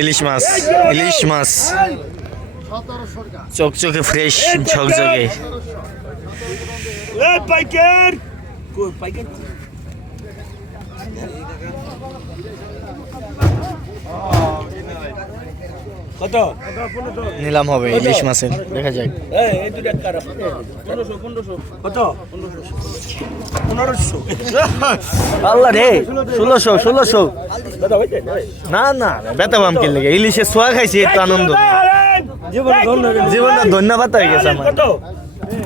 ইলিশ মাছ ইলিশ মাছ। চকচকে ফ্রেশ ঝকঝকে। পাইকার। পাইকার? কত নিলাম হবে ইলিশ মাছের দেখা যাক কত পনেরোশো আল্লাহ রে ষোলোশো ষোলোশো দাদা না না বেতাবাম কি লেগে ইলিশের সোয়া খাইছি একটু আনন্দ জীবনটা ধন্যবাদ হয়ে গেছে আমার কত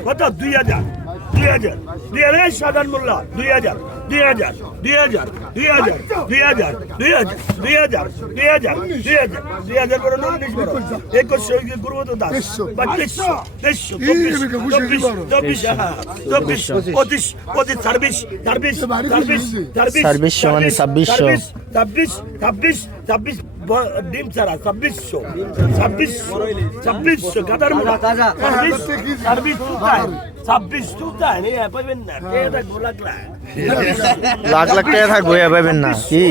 কত দুই হাজার দুই হাজার দুই হাজার সাধারণ মূল্য দুই হাজার দুই হাজার দুই হাজার দুই হাজার দুই হাজার দুই হাজার দুই হাজার দুই হাজার দুই হাজার দুই হাজার করে উনিশ বড় একুশশো গুরুমত দাস বাইশশো তেইশশো চব্বিশ চব্বিশ চব্বিশ হ্যাঁ, চব্বিশ পঁচিশ পঁচিশ ছাব্বিশ ছাব্বিশ ছাব্বিশ ছাব্বিশ ছাব্বিশ মানে ছাব্বিশশো। ছাব্বিশ ছাব্বিশ ছাব্বিশ ব- ডিম ছাড়া ছাব্বিশশো ছাব্বিশশো ছাব্বিশশো কাতার মোড়া ছাব্বিশ ছাব্বিশ छब्बीस तो है पर नहीं है तो गोला क्या है লাখ লাখ টাকা থাকবে পাবেন না। কি?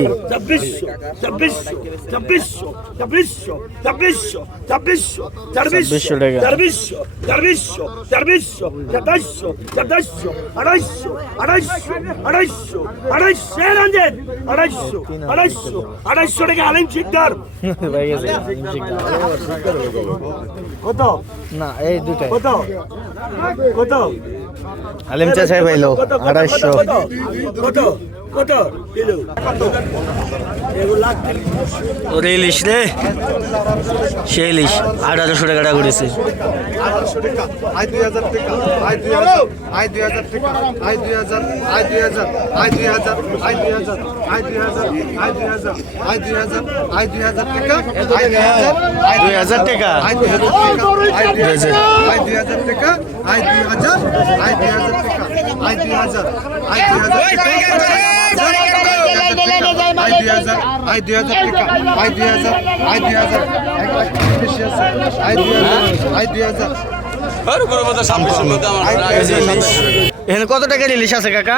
ছাব্বিশশো আড়াইশো টাকা। আলিম শিকদার। কত? না এই দুটাই। কত? কত? আলিম চাষাই পাইলো আড়াইশো ওরে ইলিশ রে সে ইলিশ আট হাজারশো টাকা টাকা করেছে দুই হাজার টাকা আই দুই হাজার আই দুই হাজার আই দুই হাজার আই দুই হাজার আই দুই হাজার আই দুই হাজার আই দুই হাজার আই দুই এখানে কত টাকার ইলিশ আছে কাকা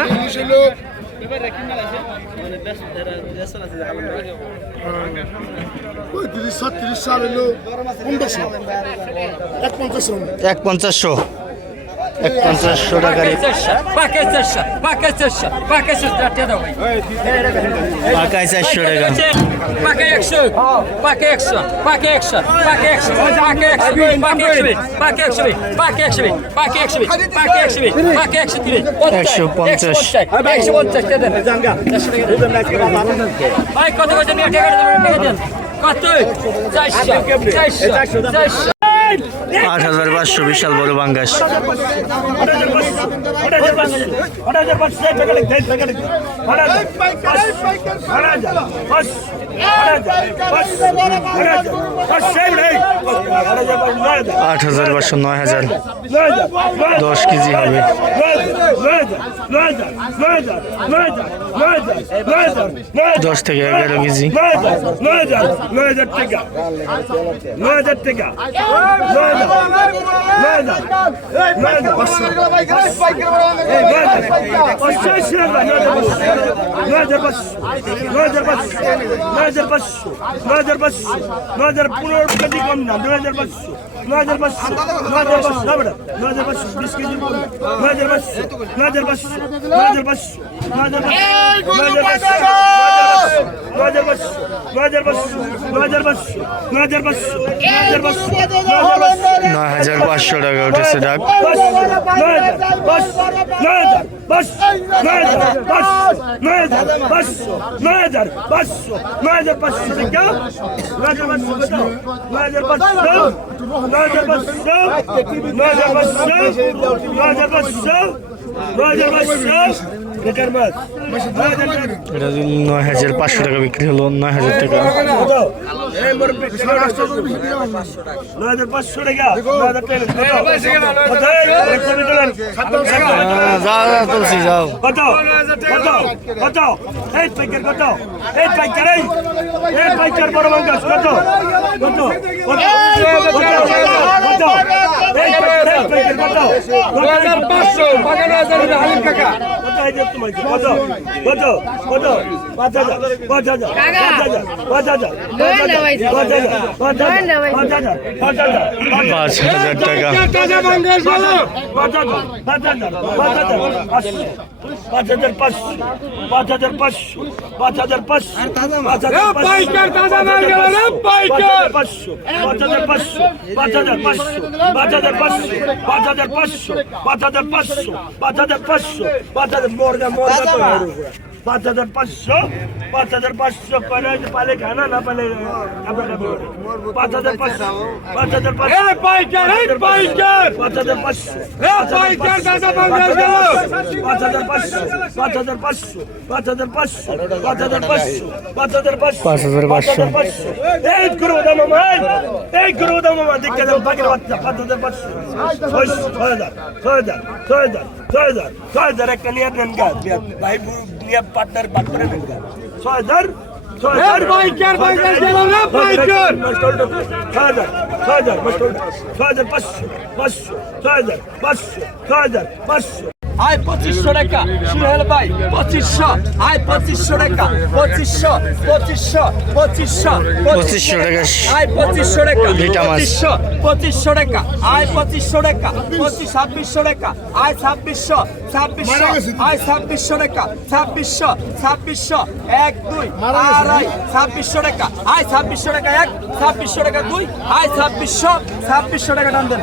এক পঞ্চাশশো এক পঞ্চাশশো টাকার. একশো পঞ্চাশ। কত আট হাজার পাঁচশো বিশাল বড় বাঙ্গাস আট হাজার পাঁচশো নয় হাজার। দশ কেজি হবে। দশ থেকে এগারো কেজি। হাজার হাজার টাকা নয় হাজার পাঁচশো নয় হাজার পাঁচশো নয় হাজার পনেরো কেজি কম না নয় হাজার পাঁচশো নয় হাজার পাঁচশো নয় হাজার পাঁচশো দাবড়া নয় হাজার পাঁচশো বিশ কেজি কম নয় হাজার পাঁচশো নয় হাজার পাঁচশো নয় হাজার পাঁচশো নয় হাজার পাঁচশো নয় হাজার পাঁচশো নয় হাজার পাঁচশো নয় হাজার পাঁচশো নয় হাজার পাঁচশো নয় হাজার পাঁচশো এটা নয় হাজার পাঁচশো টাকা বিক্রি হলো নয় হাজার টাকা। তুলসি যাও। পাঁচশো। হাজার হালিম যে তোমার কত কত কত পাঁচ হাজার পাঁচ হাজার পাঁচ হাজার পাঁচ হাজার পাঁচ হাজার পাঁচ হাজার পাঁচ হাজার পাঁচ হাজার পাঁচ হাজার হাজার টাকা পাঁচ হাজার পাঁচ হাজার পাঁচ হাজার পাঁচ হাজার পাঁচশো পাঁচ হাজার পাঁচশো পাঁচ হাজার পাঁচশো পাঁচ হাজার পাঁচশো পাঁচ হাজার পাঁচশো পাঁচ হাজার পাঁচশো পাঁচ হাজার পাঁচশো পাঁচ হাজার পাঁচশো পাঁচ হাজার পাঁচশো পাঁচ হাজার পাঁচশো পাঁচ হাজার মর্গা মর্গা তো পাঁচ হাজার পাঁচশো পাঁচ হাজার পাঁচশো করে পালে খানা না পালে আপনার পাঁচ হাজার পাঁচশো পাঁচ হাজার পাঁচশো পাঁচ হাজার পাঁচশো পাঁচ হাজার পাঁচশো পাঁচ হাজার পাঁচশো পাঁচ হাজার পাঁচশো পাঁচ হাজার পাঁচশো পাঁচ হাজার পাঁচশো পাঁচ হাজার পাঁচশো। এই করব দাম আমার এই করব দাম আমার দেখতে দাম বাকির বাচ্চা পাঁচ হাজার পাঁচশো ছয়শো ছয় হাজার ছয় হাজার ছয় হাজার ছয় হাজার ছয় হাজার Soyadar. Soyadar niye ben gel. Bu niye partner partner ben gel. Soyadar. Her bay ker bay ker selam ne bay ker. Soyadar. Soyadar. Soyadar. Bas. Bas. Soyadar. Bas. Soyadar. Bas. আয় পঁচিশশো টাকা। সুহেল ভাই পঁচিশশো। আয় পঁচিশশো টাকা পঁচিশশো পঁচিশশো পঁচিশশো পঁচিশশো টাকা। আয় পঁচিশশো টাকা। পঁচিশশো পঁচিশশো টাকা। আয় পঁচিশশো টাকা পঁচিশ ছাব্বিশশো টাকা। আয় ছাব্বিশশো ছাব্বিশশো। আয় ছাব্বিশশো টাকা ছাব্বিশশো ছাব্বিশশো। এক দুই আড়াই ছাব্বিশশো টাকা। আয় ছাব্বিশশো টাকা এক ছাব্বিশশো টাকা দুই আয় ছাব্বিশশো ছাব্বিশশো টাকা টান দেন।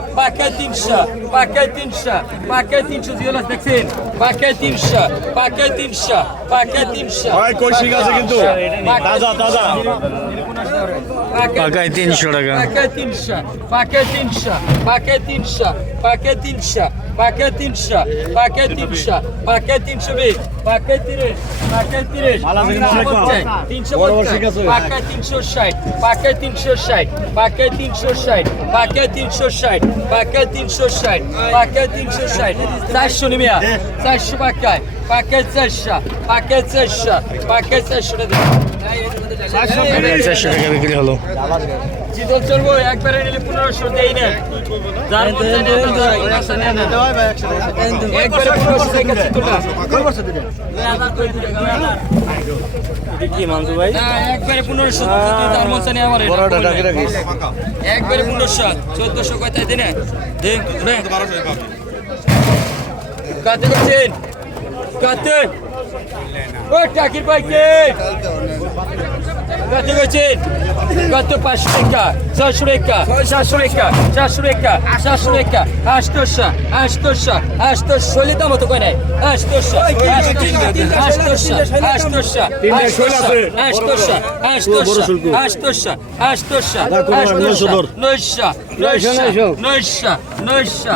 পাকায় তিনশো পাকায় তিনশো পাকায় তিনশো জিওলাস দেখছেন? পাকায় তিনশো পাকায় তিনশো পাকায় তিনশো। ভাই কই ঠিক আছে কিন্তু? তাজা তাজা। পাকায় তিনশো টাকা। পাকায় তিনশো পাকায় তিনশো পাকায় তিনশো পাকায় তিনশো পাকায় তিনশো পাকায় তিনশো পাকায় তিনশো বিশ পাকায় তিরিশ পাকায় তিরিশ তিনশো পঞ্চাশ পাকায় তিনশো ষাট পাকায় তিনশো ষাট পাকায় তিনশো ষাট পাকায় তিনশো ষাট পাকায় তিনশো ষাট পাকায় তিনশো ষাট। চারশো নেমিয়া চারশো পাকায়। পাকে চারশো পাকে চারশো পাকে চারশো চারশো টাকা বিক্রি হলো। চিতল চলবো একবারে নিলে পনেরোশো দেই না যার মধ্যে। একবারে পনেরোশো টাকা চিতলটা। কি মানতু ভাই? একবারে পনেরোশো তার মধ্যে নেই আমার একবারে পনেরোশো চোদ্দশো কয়টায় দিনে দিন। কাতে করছেন কাতে ও টাকির পাইকে কত করছেন কত পাঁচশো টাকা ছশো টাকা সাতশো টাকা চারশো টাকা সাতশো টাকা আটশোশো আটশোশো আটশোশো শৈলী দাম তো কয় নাই আটশোশো আটশোশো আটশোশো আটশোশো আটশোশো আটশোশো আটশোশো নয়শো নয়শো নয়শো নয়শো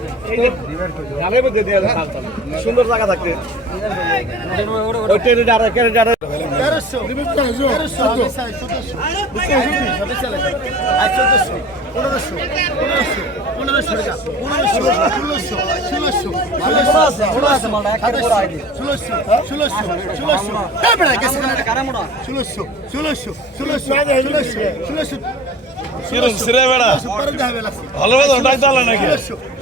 থাকতে গানের মধ্যে দিয়ে সুন্দর জায়গা থাকতে ষোলোশো ষোলোশো ষোলোশো ষোলোশো সতেরো সিরে বেড়া ভালো ভালো ওটাই তালা নাকি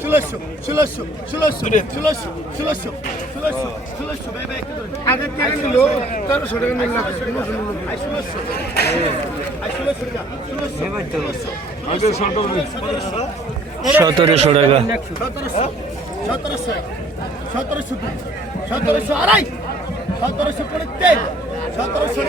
ষোলোশো ষোলোশো ষোলোশো ষোলোশো ষোলোশো ষোলোশো ষোলোশো আগে টাকা সতেরোশো সতেরোশো সতেরোশো সতেরোশো সতেরোশো সতেরোশো